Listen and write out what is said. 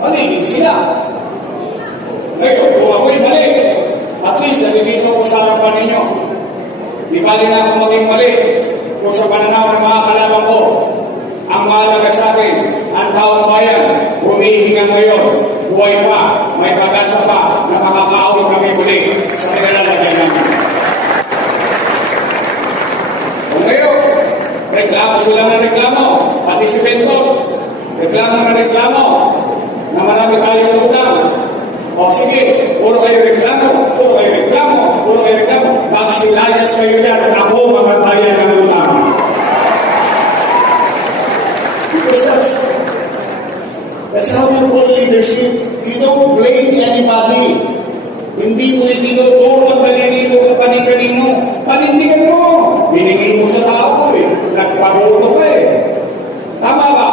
maligin sila. Ngayon, kung ako'y mali, at least nalilito ko sa harapan ninyo. Di bali na ako maging mali kung sa pananaw ng mga kalaban ko. Ang mahalaga sa akin, ang taong bayan, humihinga ngayon, buhay pa, may pag-asa pa na makakaawit kami muli sa kinalalagyan namin. Kung ngayon, reklamo sila ng reklamo, pati si Benton, reklamo na marami tayong utang. O sige, puro kayo reklamo, magsilayas kayo yan, ako mamatayan ng utang. Because that's how you call leadership. You don't blame anybody. Hindi mo itinuturo ang daliri mo kung kani-kanino. Panindigan mo. Hiningi mo sa tao eh. Nagpaboto ka eh. Tama ba?